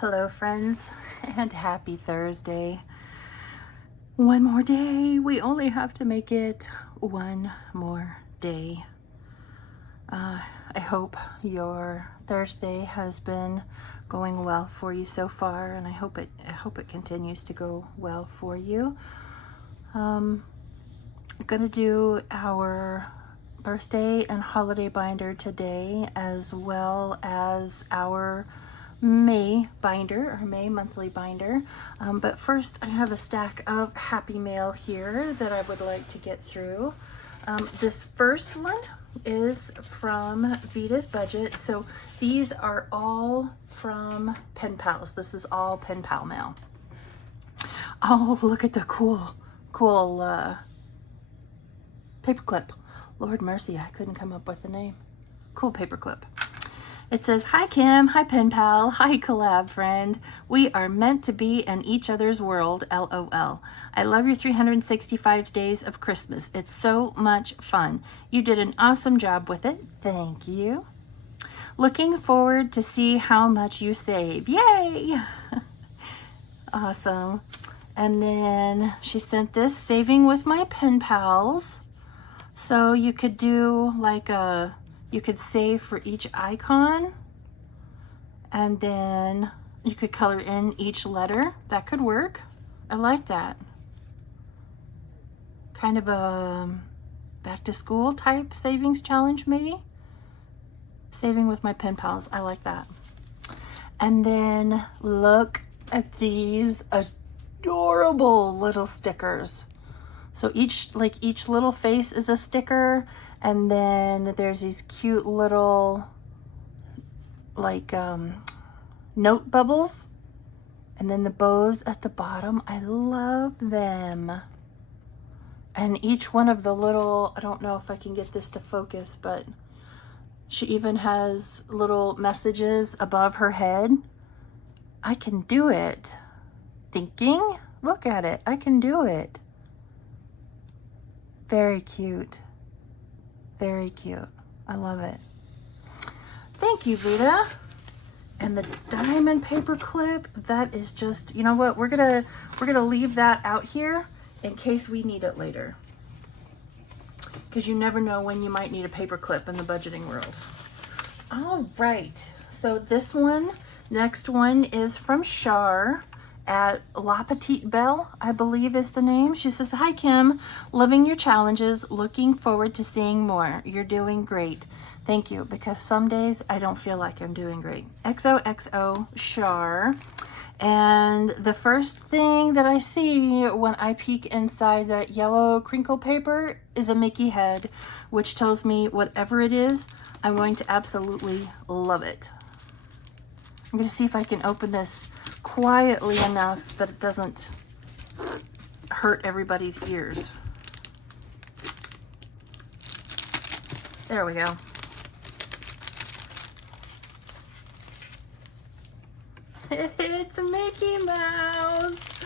Hello, friends, and happy Thursday. One more day. We only have to make it one more day. I hope your Thursday has been going well for you so far, and I hope it continues to go well for you. I'm gonna do our birthday and holiday binder today, as well as our May binder, or May monthly binder. But first, I have a stack of Happy Mail here that I would like to get through. This first one is from Vita's Budget. So these are all from Pen Pals. This is all Pen Pal mail. Oh, look at the cool paperclip. Lord mercy, I couldn't come up with a name. Cool paperclip. It says, "Hi Kim, hi Pen Pal, hi collab friend. We are meant to be in each other's world, LOL. I love your 365 days of Christmas. It's so much fun. You did an awesome job with it. Thank you. Looking forward to see how much you save. Yay!" Awesome. And then she sent this, "Saving with my Pen Pals." So you could do like you could save for each icon, and then you could color in each letter. That could work. I like that. Kind of a back to school type savings challenge, maybe. Saving with my Pen Pals. I like that. And then look at these adorable little stickers. So each little face is a sticker, and then there's these cute little note bubbles, and then the bows at the bottom. I love them. And each one of the little, I don't know if I can get this to focus, but she even has little messages above her head. I can do it. Thinking, look at it, I can do it. Very cute. Very cute. I love it. Thank you, Vita. And the diamond paper clip, that is just, you know what? We're gonna leave that out here in case we need it later. Because you never know when you might need a paper clip in the budgeting world. All right. So this one, next one is from Char at La Petite Belle, I believe is the name. She says, "Hi Kim, loving your challenges, looking forward to seeing more. You're doing great. Thank you, because some days I don't feel like I'm doing great. XOXO Char." And the first thing that I see when I peek inside that yellow crinkle paper is a Mickey head, which tells me whatever it is, I'm going to absolutely love it. I'm going to see if I can open this quietly enough that it doesn't hurt everybody's ears. There we go. It's Mickey Mouse.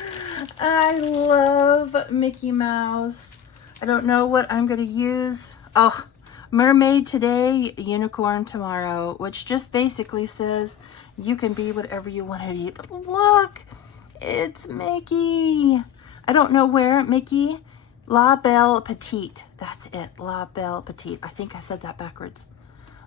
I love Mickey Mouse. I don't know what I'm going to use. Oh, mermaid today, unicorn tomorrow, which just basically says you can be whatever you want to be. But look, it's Mickey. I don't know where. Mickey, La Belle Petite. That's it, La Belle Petite. I think I said that backwards.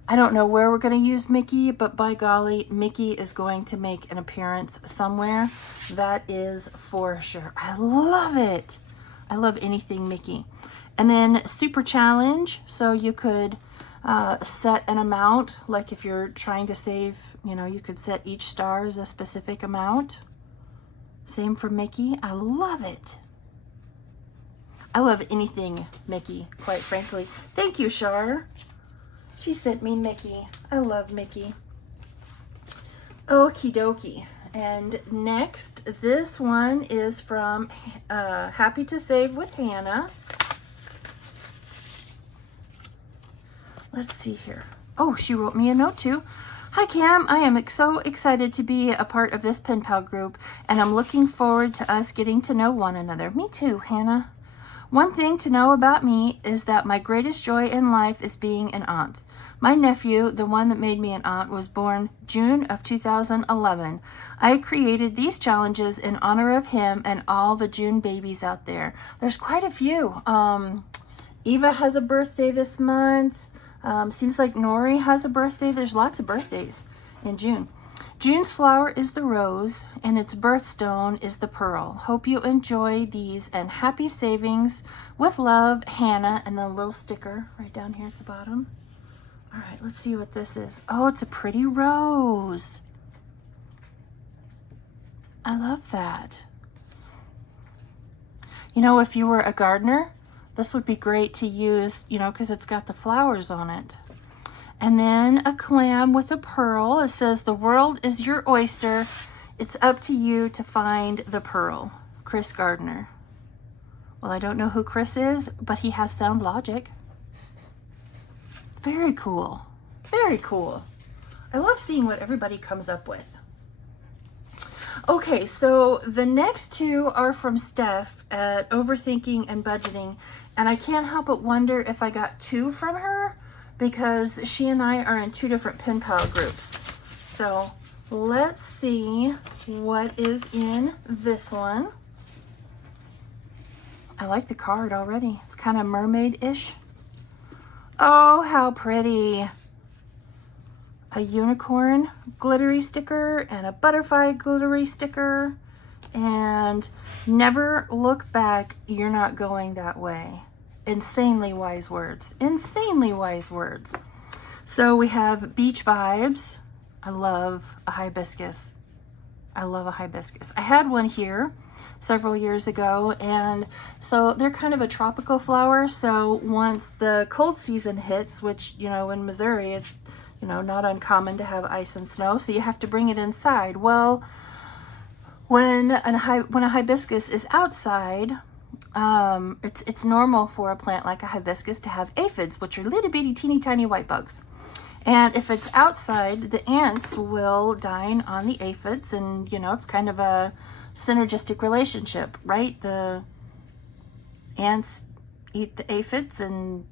I don't know where we're going to use Mickey, but by golly, Mickey is going to make an appearance somewhere. That is for sure. I love it. I love anything Mickey. And then Super Challenge. So you could set an amount, like if you're trying to save, you could set each star as a specific amount. Same for Mickey. I love it. I love anything Mickey, quite frankly. Thank you, Char. She sent me Mickey. I love Mickey. Okie dokie. And next, this one is from Happy to Save with Hannah. Let's see here. Oh, she wrote me a note too. "Hi Cam, I am so excited to be a part of this Pen Pal group, and I'm looking forward to us getting to know one another." Me too, Hannah. "One thing to know about me is that my greatest joy in life is being an aunt. My nephew, the one that made me an aunt, was born June of 2011. I created these challenges in honor of him and all the June babies out there. There's quite a few. Eva has a birthday this month. Seems like Nori has a birthday. There's lots of birthdays in June. June's flower is the rose, and its birthstone is the pearl. Hope you enjoy these, and happy savings. With love, Hannah, and the little sticker right down here at the bottom. All right, let's see what this is. Oh, it's a pretty rose. I love that. You know, if you were a gardener, this would be great to use, you know, because it's got the flowers on it. And then a clam with a pearl. It says, the world is your oyster. It's up to you to find the pearl. Chris Gardner. Well, I don't know who Chris is, but he has sound logic. Very cool. Very cool. I love seeing what everybody comes up with. Okay, so the next two are from Steph at Overthinking and Budgeting. And I can't help but wonder if I got two from her, because she and I are in two different pen pal groups. So let's see what is in this one. I like the card already. It's kind of mermaid-ish. Oh, how pretty. A unicorn glittery sticker and a butterfly glittery sticker. And never look back, you're not going that way. Insanely wise words. Insanely wise words. So we have beach vibes. I love a hibiscus. I love a hibiscus. I had one here several years ago, and so they're kind of a tropical flower. So once the cold season hits, which, you know, in Missouri, it's, you know, not uncommon to have ice and snow, so you have to bring it inside. Well, when a hibiscus is outside, it's normal for a plant like a hibiscus to have aphids, which are little bitty teeny tiny white bugs. And if it's outside, the ants will dine on the aphids, and, you know, it's kind of a synergistic relationship, right? The ants eat the aphids, and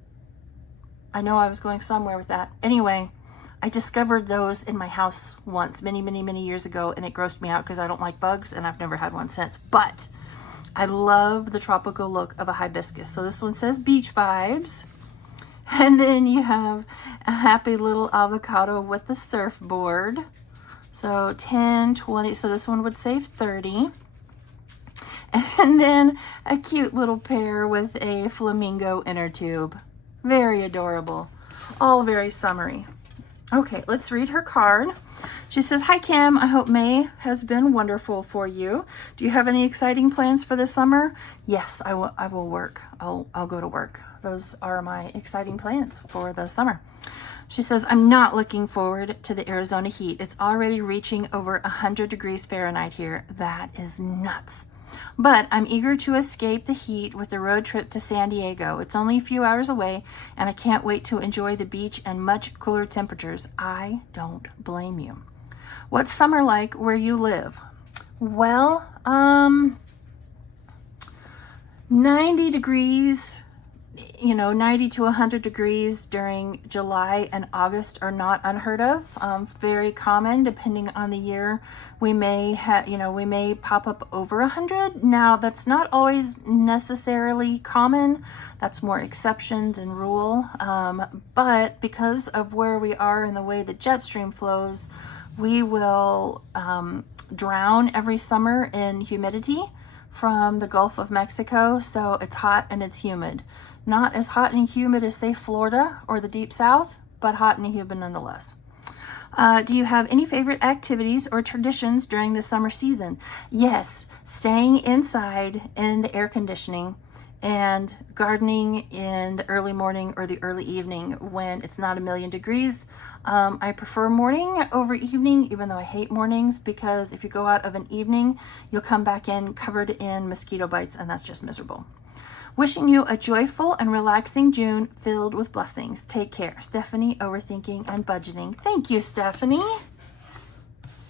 I know I was going somewhere with that. Anyway, I discovered those in my house once, many years ago, and it grossed me out because I don't like bugs, and I've never had one since. But I love the tropical look of a hibiscus. So this one says beach vibes. And then you have a happy little avocado with the surfboard. So 10, 20, so this one would save 30. And then a cute little pear with a flamingo inner tube. Very adorable. All very summery. Okay, let's read her card. She says, hi, Kim. I hope May has been wonderful for you. Do you have any exciting plans for the summer? Yes, I will work. I'll go to work. Those are my exciting plans for the summer. She says, I'm not looking forward to the Arizona heat. It's already reaching over 100 degrees Fahrenheit here. That is nuts. But I'm eager to escape the heat with a road trip to San Diego. It's only a few hours away, and I can't wait to enjoy the beach and much cooler temperatures. I don't blame you. What's summer like where you live? Well, 90 degrees, you know, 90 to 100 degrees during July and August are not unheard of. Very common depending on the year. We may have, you know, we may pop up over 100. Now, that's not always necessarily common. That's more exception than rule. But because of where we are and the way the jet stream flows, we will drown every summer in humidity from the Gulf of Mexico. So it's hot and it's humid. Not as hot and humid as, say, Florida or the Deep South, but hot and humid nonetheless. Do you have any favorite activities or traditions during the summer season? Yes, staying inside in the air conditioning and gardening in the early morning or the early evening when it's not a million degrees. I prefer morning over evening, even though I hate mornings, because if you go out of an evening, you'll come back in covered in mosquito bites, and that's just miserable. Wishing you a joyful and relaxing June filled with blessings. Take care. Stephanie, Overthinking and Budgeting. Thank you, Stephanie.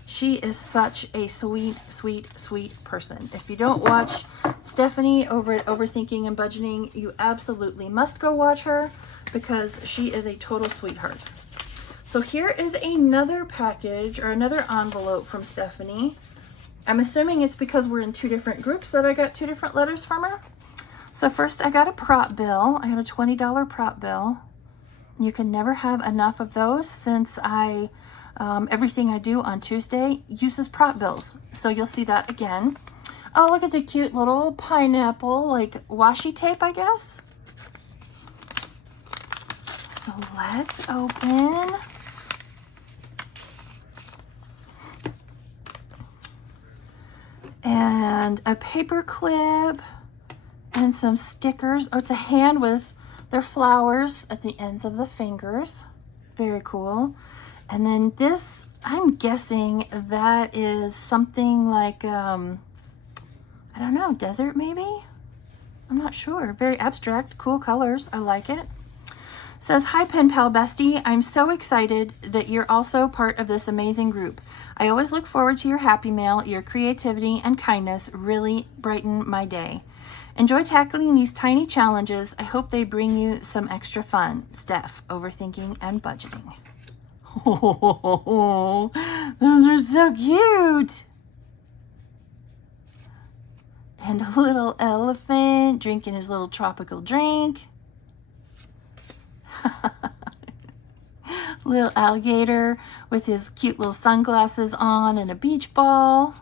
She is such a sweet, sweet, sweet person. If you don't watch Stephanie over at Overthinking and Budgeting, you absolutely must go watch her because she is a total sweetheart. So here is another package or another envelope from Stephanie. I'm assuming it's because we're in 2 different groups that I got 2 different letters from her. So first I got a prop bill. I got a $20 prop bill. You can never have enough of those since everything I do on Tuesday uses prop bills. So you'll see that again. Oh, look at the cute little pineapple, like washi tape, I guess. So let's open. And a paper clip and some stickers. Oh, it's a hand with their flowers at the ends of the fingers. Very cool. And then this, I'm guessing that is something like, I don't know, desert maybe? I'm not sure. Very abstract, cool colors. I like it. Says, hi Pen Pal Bestie, I'm so excited that you're also part of this amazing group. I always look forward to your happy mail. Your creativity and kindness really brighten my day. Enjoy tackling these tiny challenges. I hope they bring you some extra fun. Steph, overthinking and budgeting. Oh, those are so cute. And a little elephant drinking his little tropical drink. Little alligator with his cute little sunglasses on and a beach ball.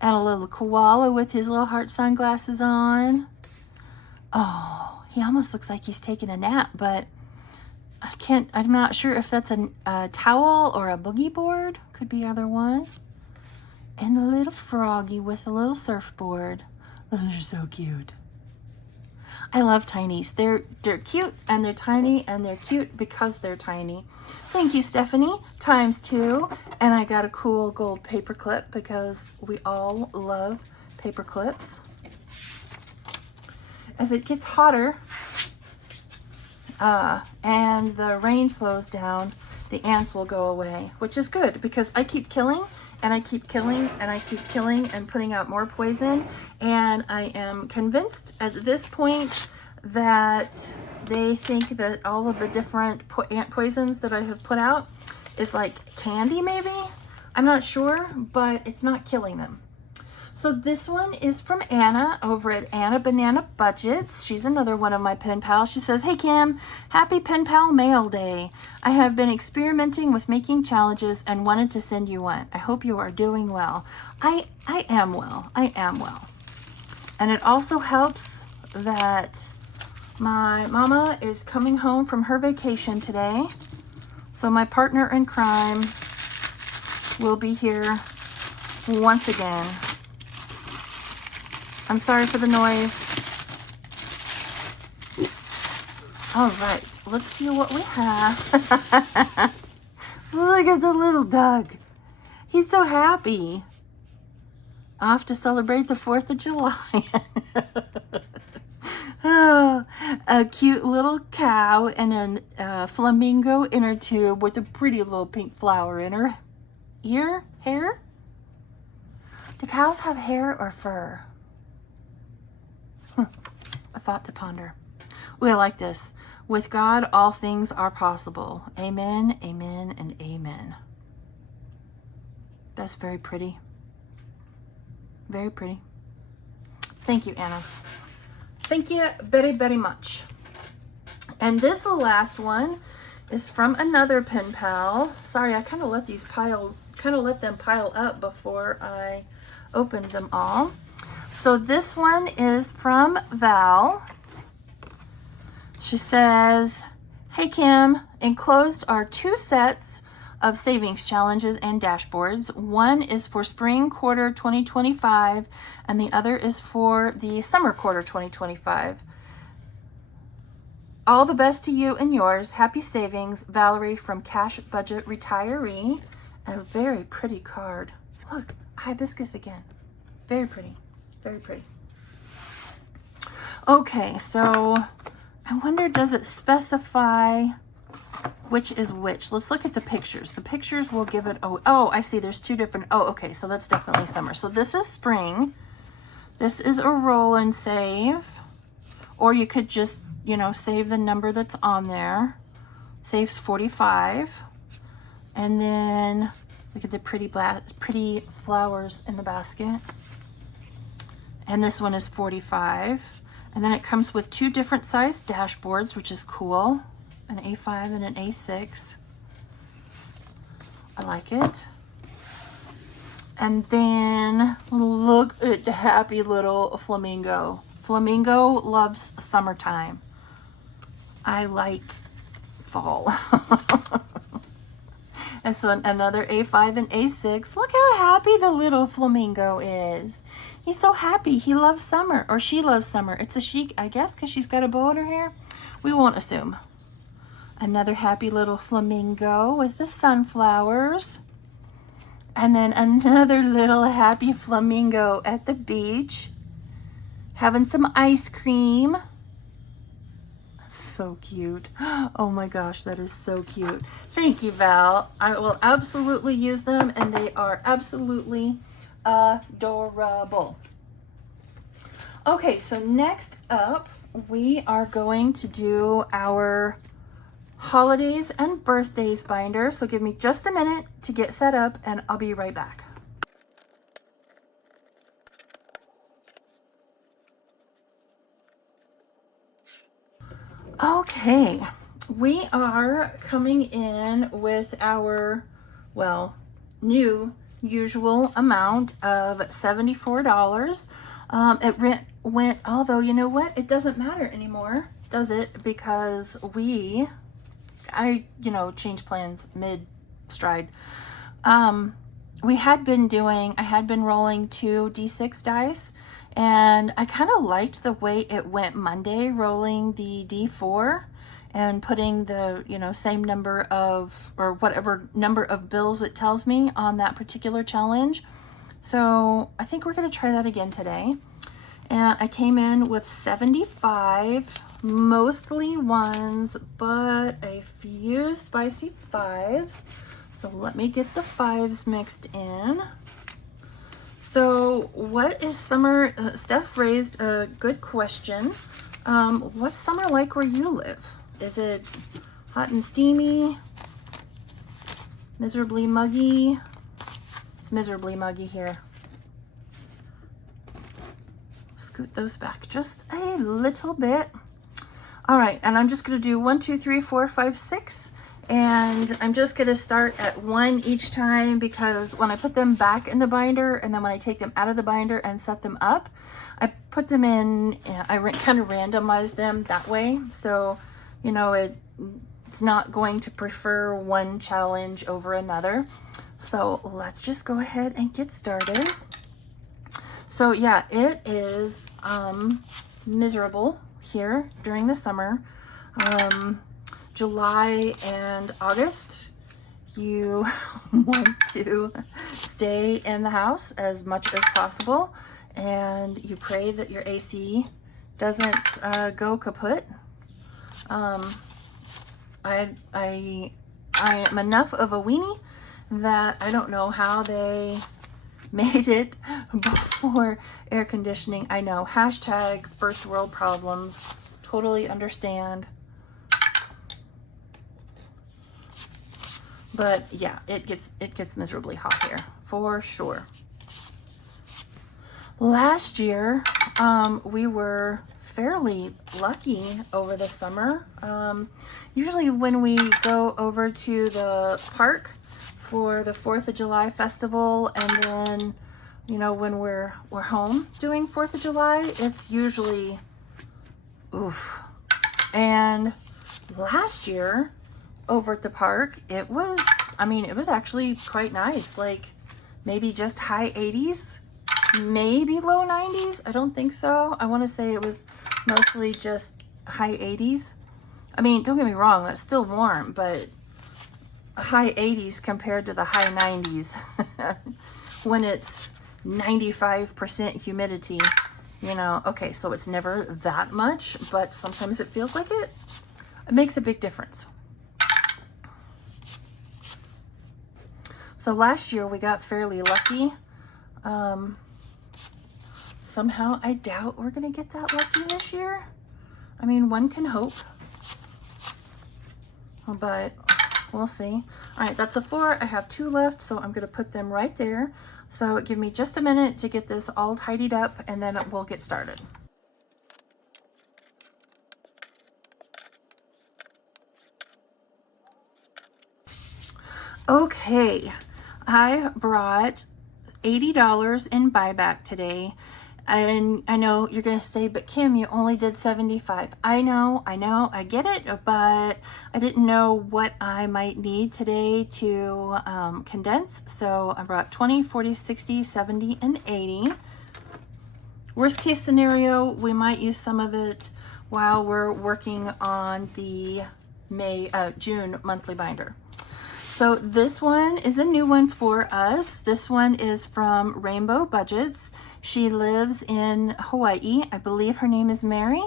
And a little koala with his little heart sunglasses on. Oh, he almost looks like he's taking a nap, but I'm not sure if that's a towel or a boogie board. Could be either one. And the little froggy with a little surfboard. Those are so cute. I love tinies. They're cute and they're tiny and they're cute because they're tiny. Thank you, Stephanie. ×2. And I got a cool gold paper clip because we all love paper clips. As it gets hotter and the rain slows down, the ants will go away, which is good because I keep killing and I keep killing and I keep killing and putting out more poison. And I am convinced at this point that they think that all of the different ant poisons that I have put out is like candy maybe. I'm not sure, but it's not killing them. So this one is from Anna over at Anna Banana Budgets. She's another one of my pen pals. She says, hey Kim, happy Pen Pal Mail Day. I have been experimenting with making challenges and wanted to send you one. I hope you are doing well. I am well. I am well. And it also helps that my mama is coming home from her vacation today. So my partner in crime will be here once again. I'm sorry for the noise. All right, let's see what we have. Look at the little dog. He's so happy. Off to celebrate the 4th of July. Oh, a cute little cow and a flamingo inner tube with a pretty little pink flower in her hair. Do cows have hair or fur? A thought to ponder. We like this. With God, all things are possible. Amen, amen, and amen. That's very pretty. Very pretty. Thank you, Anna. Thank you very, very much. And this last one is from another pen pal. Sorry, I kind of let them pile up before I opened them all. So this one is from Val. She says, hey Kim, enclosed are 2 sets of savings challenges and dashboards. One is for spring quarter 2025 and the other is for the summer quarter 2025. All the best to you and yours. Happy savings, Valerie from Cash Budget Retiree. And a very pretty card. Look, hibiscus again. Very pretty. Very pretty. Okay, so I wonder, does it specify which is which? Let's look at the pictures. The pictures will give it, oh, I see there's 2 different, okay, so that's definitely summer. So this is spring. This is a roll and save. Or you could just, save the number that's on there. Safe's $45. And then look at the pretty flowers in the basket. And this one is $45. And then it comes with 2 different size dashboards, which is cool. An A5 and an A6. I like it. And then look at the happy little flamingo. Flamingo loves summertime. I like fall. And so another A5 and A6. Look how happy the little flamingo is. He's so happy. He loves summer, or she loves summer. It's a she, I guess, because she's got a bow in her hair. We won't assume. Another happy little flamingo with the sunflowers. And then another little happy flamingo at the beach, having some ice cream. So cute. Oh my gosh, that is so cute. Thank you, Val. I will absolutely use them, and they are absolutely adorable. Okay, so next up, we are going to do our holidays and birthdays binder. So give me just a minute to get set up, and I'll be right back. Okay, we are coming in with our, well, new usual amount of $74. It went, although you know what? It doesn't matter anymore, does it? Because I changed plans mid-stride. I had been rolling 2 D6 dice, and I kind of liked the way it went Monday, rolling the D4 and putting the, same number of, or whatever number of bills it tells me on that particular challenge. So I think we're going to try that again today. And I came in with 75, mostly 1s, but a few spicy 5s. So let me get the 5s mixed in. So what is summer? Steph raised a good question. What's summer like where you live? Is it hot and steamy? Miserably muggy? It's miserably muggy here. Scoot those back just a little bit. All right, and I'm just gonna do 1, 2, 3, 4, 5, 6. And I'm just going to start at 1 each time, because when I put them back in the binder, and then when I take them out of the binder and set them up, I put them in, I kind of randomize them that way. So, it's not going to prefer one challenge over another. So let's just go ahead and get started. So yeah, it is miserable here during the summer. July and August, you want to stay in the house as much as possible, and you pray that your AC doesn't go kaput. I am enough of a weenie that I don't know how they made it before air conditioning. I know, hashtag first world problems, totally understand. But yeah, it gets miserably hot here for sure. Last year, we were fairly lucky over the summer. Usually when we go over to the park for the 4th of July festival, and then, when we're home doing 4th of July, it's usually oof. And last year, over at the park, it was actually quite nice. Like maybe just high 80s, maybe low 90s. I don't think so. I want to say it was mostly just high 80s. I mean, don't get me wrong, that's still warm, but high 80s compared to the high 90s when it's 95% humidity, Okay, so it's never that much, but sometimes it feels like it. It makes a big difference. So last year we got fairly lucky. Somehow I doubt we're gonna get that lucky this year. I mean, one can hope. but we'll see. All right, that's a 4. I have 2 left, so I'm gonna put them right there. So give me just a minute to get this all tidied up, and then we'll get started. Okay, I brought $80 in buyback today. And I know you're going to say, but Kim, you only did 75. I know, I get it, but I didn't know what I might need today to condense. So I brought 20, 40, 60, 70, and 80. Worst case scenario, we might use some of it while we're working on the June monthly binder. So this one is a new one for us. This one is from Rainbow Budgets. She lives in Hawaii. I believe her name is Mary.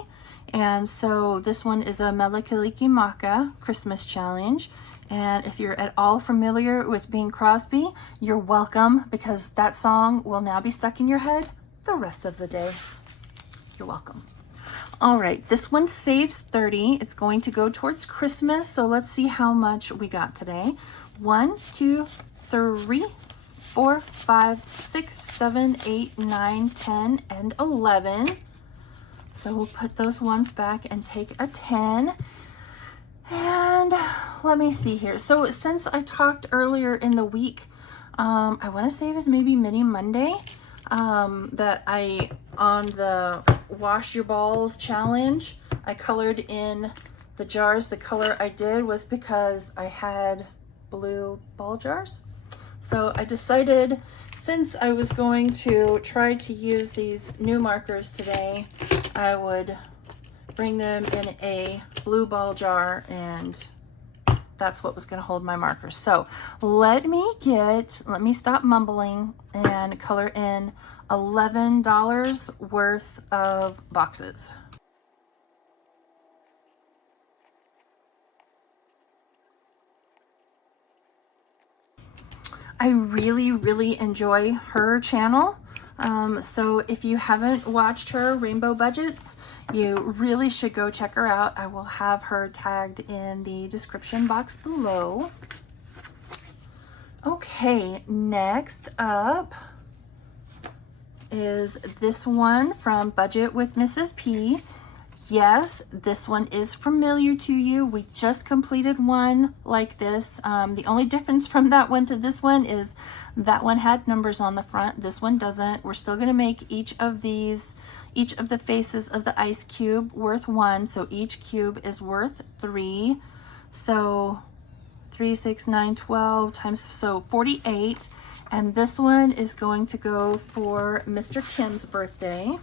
And so this one is a Mele Kalikimaka Christmas challenge. And if you're at all familiar with Bing Crosby, you're welcome, because that song will now be stuck in your head the rest of the day. You're welcome. All right, this one saves 30. It's going to go towards Christmas. So let's see how much we got today. 1, 2, 3, 4, 5, 6, 7, 8, 9, 10, and 11. So we'll put those ones back and take a 10. And let me see here. So since I talked earlier in the week, I want to say it was maybe Mini Monday, that on the Wash Your Balls challenge, I colored in the jars. The color I did was because I had blue ball jars. So I decided, since I was going to try to use these new markers today, I would bring them in a blue ball jar, and that's what was going to hold my markers. So let me stop mumbling and color in $11 worth of boxes. I really enjoy her channel. So if you haven't watched her, Rainbow Budgets, you really should go check her out. I will have her tagged in the description box below. Okay, next up is this one from Budget with Mrs. P. Yes, this one is familiar to you. We just completed one like this. The only difference from that one to this one is that one had numbers on the front. This one doesn't. We're still going to make each of the faces of the ice cube worth 1. So each cube is worth 3. So 3, 6, 9, 12 times, so 48. And this one is going to go for Mr. Kim's birthday.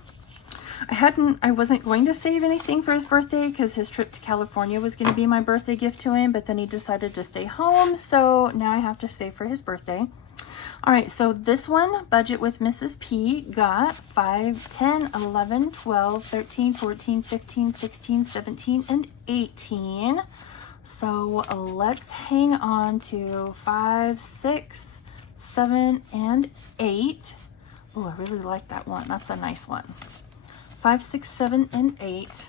I wasn't going to save anything for his birthday because his trip to California was going to be my birthday gift to him, but then he decided to stay home, so now I have to save for his birthday. All right, so this one, Budget with Mrs. P, got 5, 10, 11, 12, 13, 14, 15, 16, 17, and 18. So let's hang on to 5, 6, 7, and 8. Oh, I really like that one. That's a nice one. 5, 6, 7, and 8.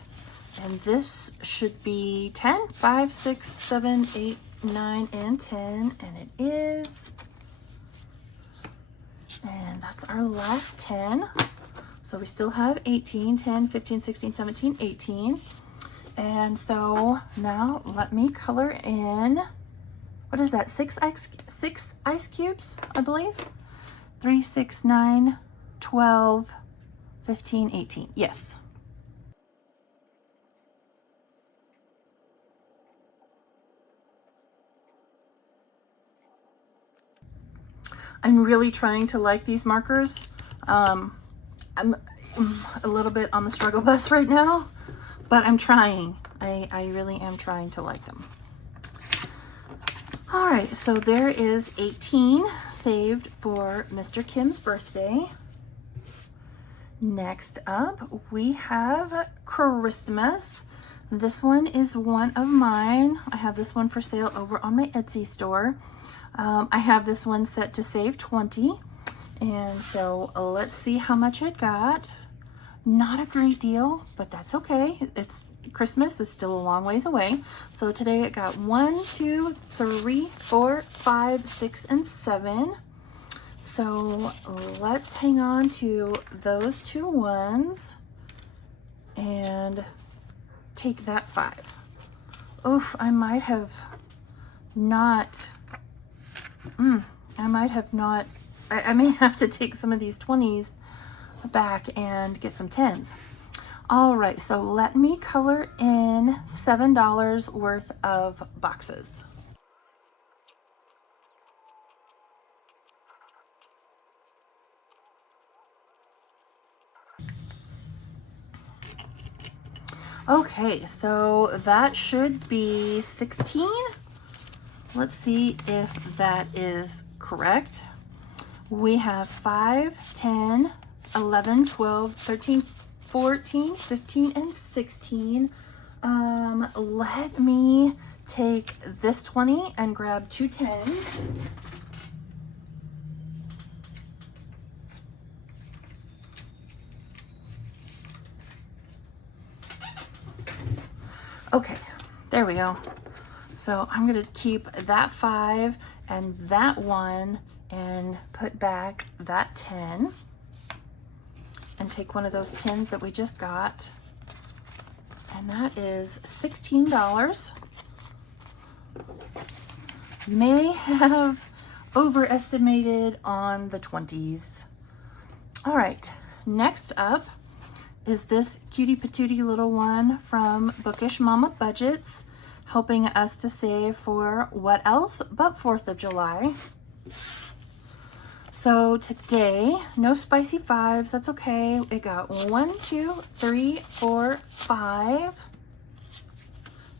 And this should be 10. 5, 6, 7, 8, 9, and 10. And it is. And that's our last 10. So we still have 18, 10, 15, 16, 17, 18. And so now let me color in, what is that, 6 ice cubes, I believe? 3, 6, 9, 12, 15, 18. Yes. I'm really trying to like these markers. I'm a little bit on the struggle bus right now, but I'm trying. I really am trying to like them. All right, so there is 18 saved for Mr. Kim's birthday. Next up, we have Christmas. This one is one of mine. I have this one for sale over on my Etsy store. I have this one set to save 20. And so let's see how much it got. Not a great deal, but that's okay. It's Christmas is still a long ways away. So today it got 1, 2, 3, 4, 5, 6, and 7. So let's hang on to those 2 ones and take that 5. Oof, I might have not, I may have to take some of these 20s back and get some 10s. All right, so let me color in $7 worth of boxes. Okay, so that should be 16. Let's see if that is correct. We have 5, 10, 11, 12, 13, 14, 15, and 16. Let me take this 20 and grab 2 10s. Okay, there we go. So I'm gonna keep that 5 and that 1 and put back that 10 and take one of those 10s that we just got. And that is $16. May have overestimated on the 20s. All right, next up is this cutie patootie little one from Bookish Mama Budgets, helping us to save for what else but 4th of July. So today, no spicy 5s, that's okay. It got 1, 2, 3, 4, 5,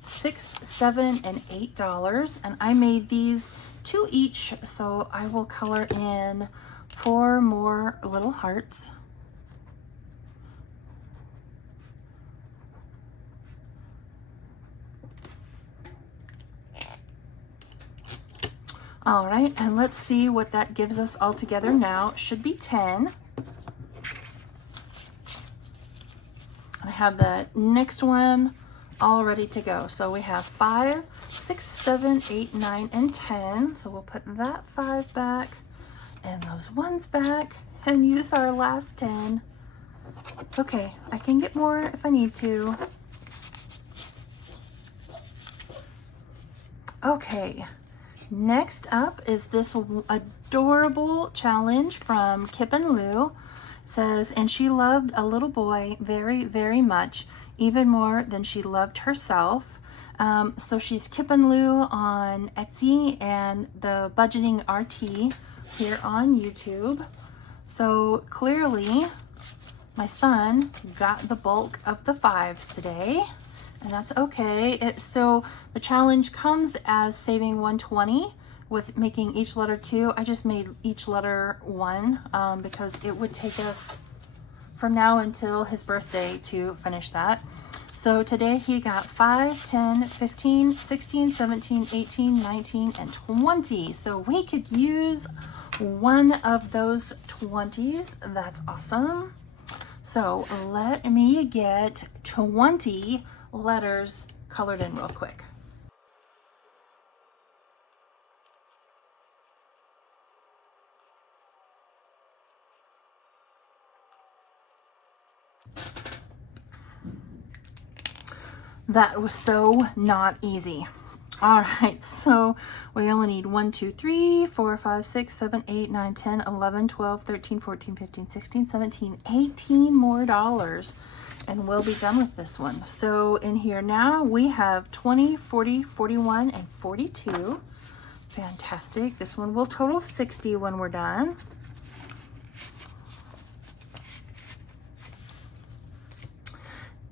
6, 7, and $8. And I made these 2 each, so I will color in 4 more little hearts. All right, and let's see what that gives us all together now. It should be 10. I have the next one all ready to go. So we have 5, 6, 7, 8, 9, and 10. So we'll put that 5 back and those 1s back and use our last 10. It's okay, I can get more if I need to. Okay. Next up is this adorable challenge from Kip and Lou. It says, and she loved a little boy very, very much, even more than she loved herself. So she's Kip and Lou on Etsy and the Budgeting RT here on YouTube. So clearly my son got the bulk of the 5s today. And that's okay. So the challenge comes as saving 120 with making each letter 2. I just made each letter 1 because it would take us from now until his birthday to finish that. So today he got 5, 10, 15, 16, 17, 18, 19, and 20. So we could use one of those 20s. That's awesome. So let me get 20 letters colored in real quick. That was so not easy. All right, so we only need 1, 2, 3, 4, 5, 6, 7, 8, 9, 10, 11, 12, 13, 14, 15, 16, 17, 18 more dollars. And we'll be done with this one. So in here now we have 20, 40, 41, and 42. Fantastic. This one will total 60 when we're done.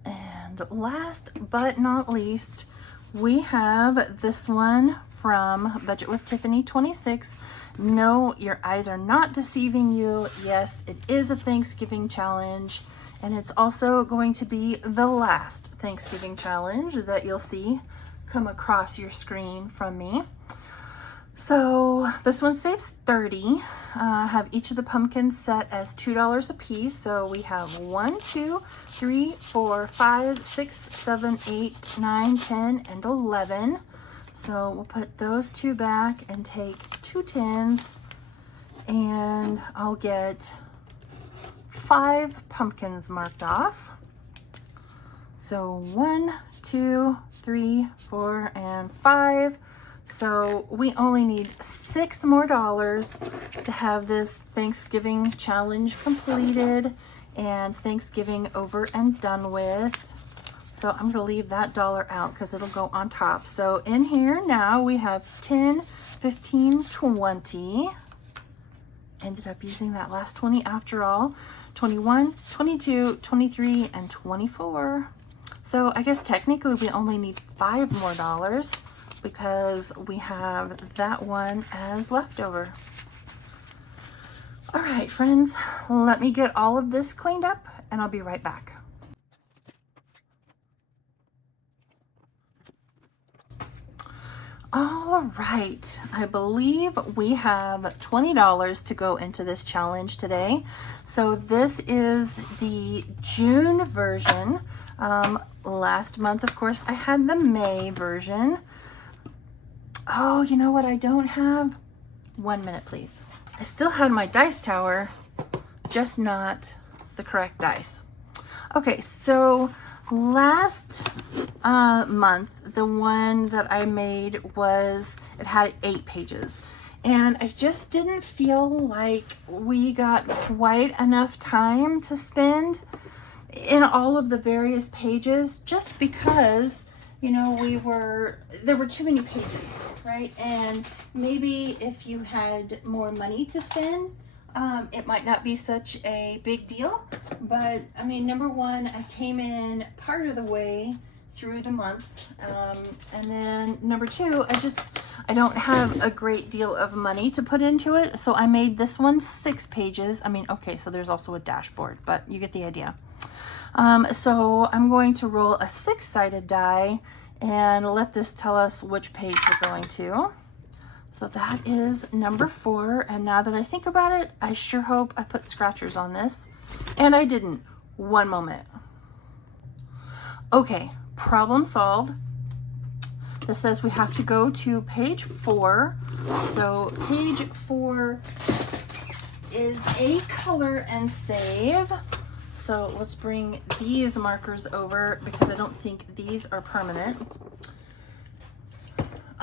And last but not least, we have this one from Budget with Tiffany 26. No, your eyes are not deceiving you. Yes, it is a Thanksgiving challenge. And it's also going to be the last Thanksgiving challenge that you'll see come across your screen from me. So this one saves 30. Have each of the pumpkins set as $2 a piece. So we have 1, 2, 3, 4, 5, 6, 7, 8, 9, 10, and 11. So we'll put those two back and take 2 tins, and I'll get 5 pumpkins marked off. So 1, 2, 3, 4, and 5. So we only need $6 more to have this Thanksgiving challenge completed and Thanksgiving over and done with. So I'm gonna leave that dollar out because it'll go on top. So in here now we have 10, 15, 20. Ended up using that last 20 after all. 21, 22, 23, and 24. So I guess technically we only need $5 more because we have that one as leftover. All right, friends, let me get all of this cleaned up and I'll be right back. All right, I believe we have $20 to go into this challenge today. So this is the June version. Last month, of course, I had the May version. Oh, you know what I don't have? 1 minute, please. I still had my dice tower, just not the correct dice. Okay, so last month, the one that I made it had 8 pages. And I just didn't feel like we got quite enough time to spend in all of the various pages, just because, you know, there were too many pages, right? And maybe if you had more money to spend, it might not be such a big deal. But I mean, number one, I came in part of the way through the month. And then number two, I don't have a great deal of money to put into it. So I made this one 6 pages. I mean, okay, so there's also a dashboard, but you get the idea. So I'm going to roll a 6-sided die and let this tell us which page we're going to. So that is number 4. And now that I think about it, I sure hope I put scratchers on this. And I didn't. One moment. Okay, problem solved. This says we have to go to page 4. So page 4 is a color and save. So let's bring these markers over because I don't think these are permanent.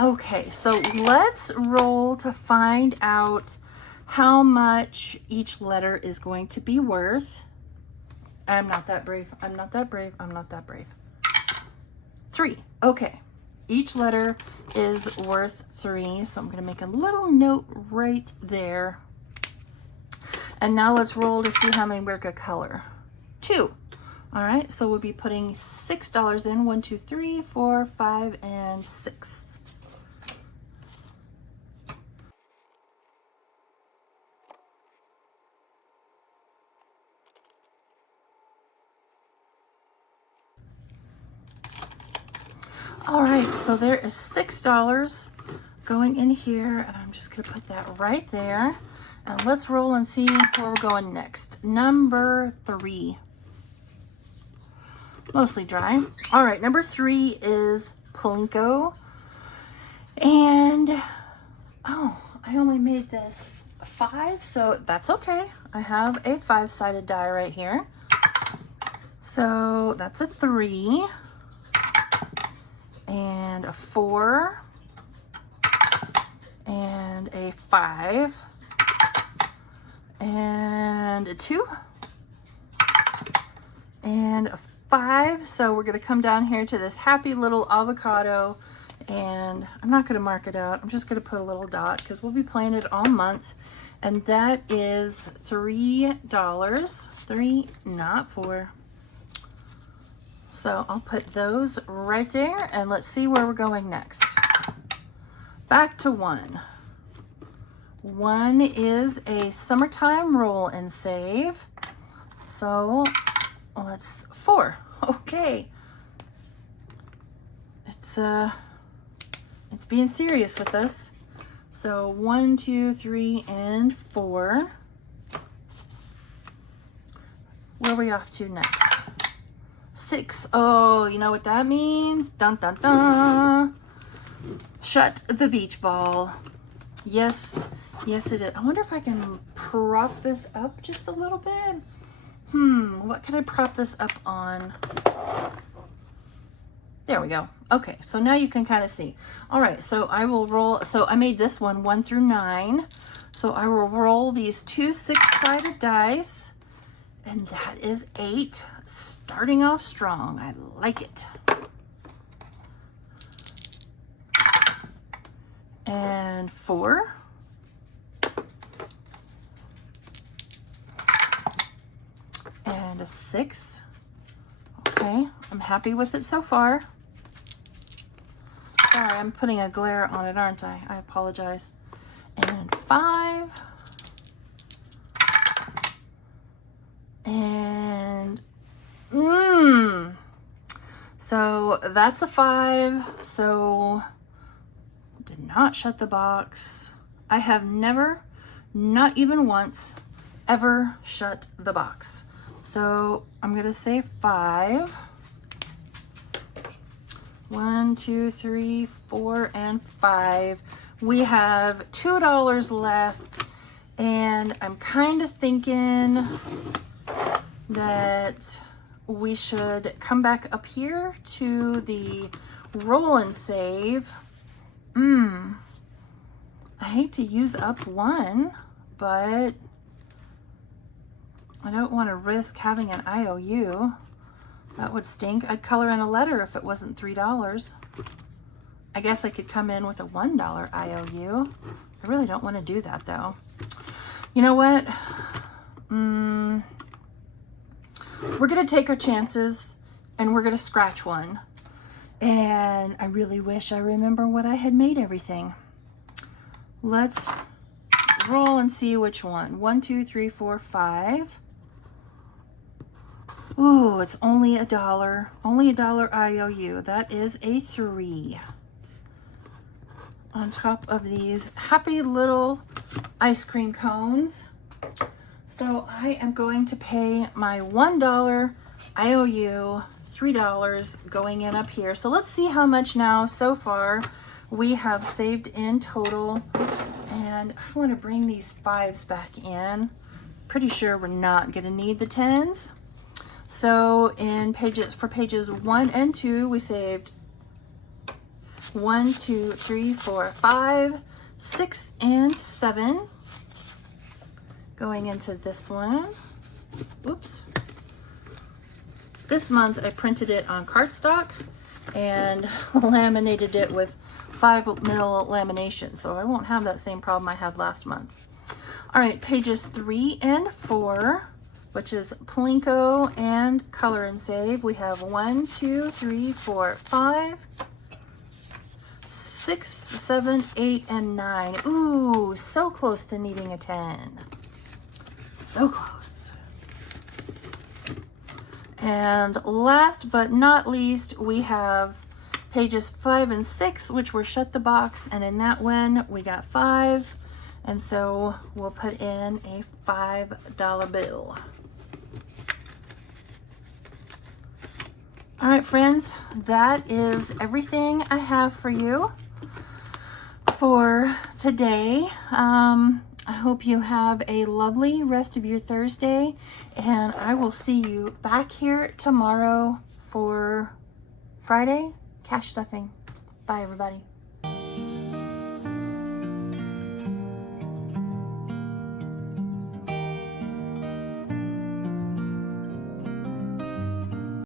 Okay, so let's roll to find out how much each letter is going to be worth. I'm not that brave. I'm not that brave. I'm not that brave. 3. Okay. Each letter is worth 3. So I'm going to make a little note right there. And now let's roll to see how many work a color. 2. All right, so we'll be putting $6 in. 1, 2, 3, 4, 5, and 6. All right, so there is $6 going in here, and I'm just gonna put that right there. And let's roll and see where we're going next. Number 3. Mostly dry. All right, number 3 is Plinko. And, oh, I only made this 5, so that's okay. I have a 5-sided die right here. So that's a 3. And a 4. And a 5. And a 2. And a 5. So we're going to come down here to this happy little avocado, and I'm not going to mark it out. I'm just going to put a little dot because we'll be playing it all month. And that is $3. 3, not 4. So I'll put those right there, and let's see where we're going next. Back to 1. 1 is a summertime roll and save. So let's 4. Okay. It's being serious with us. So 1, 2, 3, and 4. Where are we off to next? 6. Oh, you know what that means? Dun, dun, dun. Shut the beach ball. Yes, yes it is. I wonder if I can prop this up just a little bit. What can I prop this up on? There we go. Okay, so now you can kind of see. All right, so I will roll. So I made this one 1 through 9. So I will roll these 2 6-sided dice, and that is 8. Starting off strong. I like it. And 4. And a 6. Okay, I'm happy with it so far. Sorry, I'm putting a glare on it, aren't I? I apologize. And 5. And so that's a 5. So did not shut the box. I have never, not even once, ever shut the box. So I'm gonna say 5. 1, 2, 3, 4, and 5. We have $2 left, and I'm kind of thinking that we should come back up here to the roll and save. I hate to use up 1, but I don't want to risk having an IOU. That would stink. I'd color in a letter if it wasn't $3. I guess I could come in with a $1 IOU. I really don't want to do that though. You know what? We're going to take our chances and we're going to scratch one. And I really wish I remember what I had made everything. Let's roll and see which one. 1, 2, 3, 4, 5. Ooh, it's only $1. Only $1 IOU. That is a 3. On top of these happy little ice cream cones. So I am going to pay my $1 IOU, $3 going in up here. So let's see how much now so far we have saved in total. And I want to bring these 5s back in. Pretty sure we're not going to need the 10s. So in pages 1 and 2, we saved 1, 2, 3, 4, 5, 6, and 7. Going into this one. Oops. This month I printed it on cardstock and laminated it with 5mm lamination, so I won't have that same problem I had last month. All right, pages 3 and 4, which is Plinko and Color and Save. We have 1, 2, 3, 4, 5, 6, 7, 8, and 9. Ooh, so close to needing a 10. So close. And last but not least, we have pages 5 and 6, which were Shut the Box, and in that one we got 5, and so we'll put in a $5 bill. All right, friends, that is everything I have for you for today. I hope you have a lovely rest of your Thursday, and I will see you back here tomorrow for Friday cash stuffing. Bye, everybody.